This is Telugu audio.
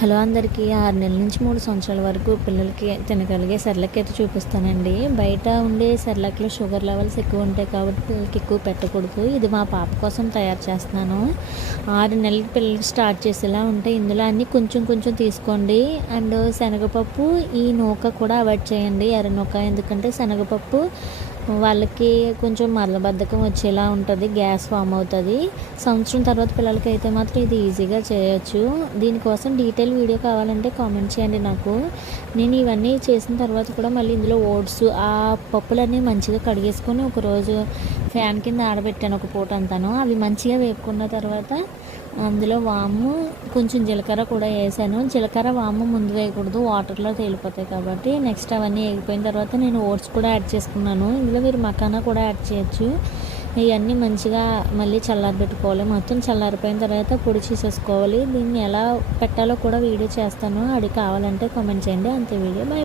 హలో అందరికీ. ఆరు నెలల నుంచి మూడు సంవత్సరాల వరకు పిల్లలకి తినగలిగే సెర్లక్ అయితే చూపిస్తానండి. బయట ఉండే సెర్లక్లో షుగర్ లెవెల్స్ ఎక్కువ ఉంటాయి కాబట్టి పిల్లలకి ఎక్కువ పెట్టకూడదు. ఇది మా పాప కోసం తయారు చేస్తున్నాను. ఆరు నెలలకి పిల్లలకి స్టార్ట్ చేసేలా ఉంటాయి ఇందులో అన్నీ కొంచెం కొంచెం తీసుకోండి. అండ్ శనగపప్పు ఈ నూక కూడా అవాయిడ్ చేయండి. ఎర్ర నూక ఎందుకంటే శనగపప్పు వాళ్ళకి కొంచెం మలబద్ధకం వచ్చేలా ఉంటుంది గ్యాస్ ఫామ్ అవుతుంది. సంవత్సరం తర్వాత పిల్లలకి అయితే మాత్రం ఇది ఈజీగా చేయొచ్చు. దీనికోసం డీటెయిల్ వీడియో కావాలంటే కామెంట్ చేయండి నాకు. నేను ఇవన్నీ చేసిన తర్వాత కూడా మళ్ళీ ఇందులో ఓట్స్ ఆ పప్పులన్నీ మంచిగా కడిగేసుకొని ఒకరోజు ఫ్యాన్ కింద ఆడబెట్టాను ఒక పూట అంతాను. అవి మంచిగా వేపుకున్న తర్వాత అందులో వాము కొంచెం జీలకర్ర కూడా వేసాను. జీలకర్ర వాము ముందు వేయకూడదు వాటర్లో తేలిపోతాయి కాబట్టి. నెక్స్ట్ అవన్నీ వేగిపోయిన తర్వాత నేను ఓట్స్ కూడా యాడ్ చేసుకున్నాను. ఇందులో మీరు మకానా కూడా యాడ్ చేయొచ్చు. ఇవన్నీ మంచిగా మళ్ళీ చల్లారబెట్టుకోవాలి మొత్తం చల్లారిపోయిన తర్వాత పొడి చేసేసుకోవాలి. దీన్ని ఎలా పెట్టాలో కూడా వీడియో చేస్తాను. అది కావాలంటే కామెంట్ చేయండి. అంతే వీడియో. బై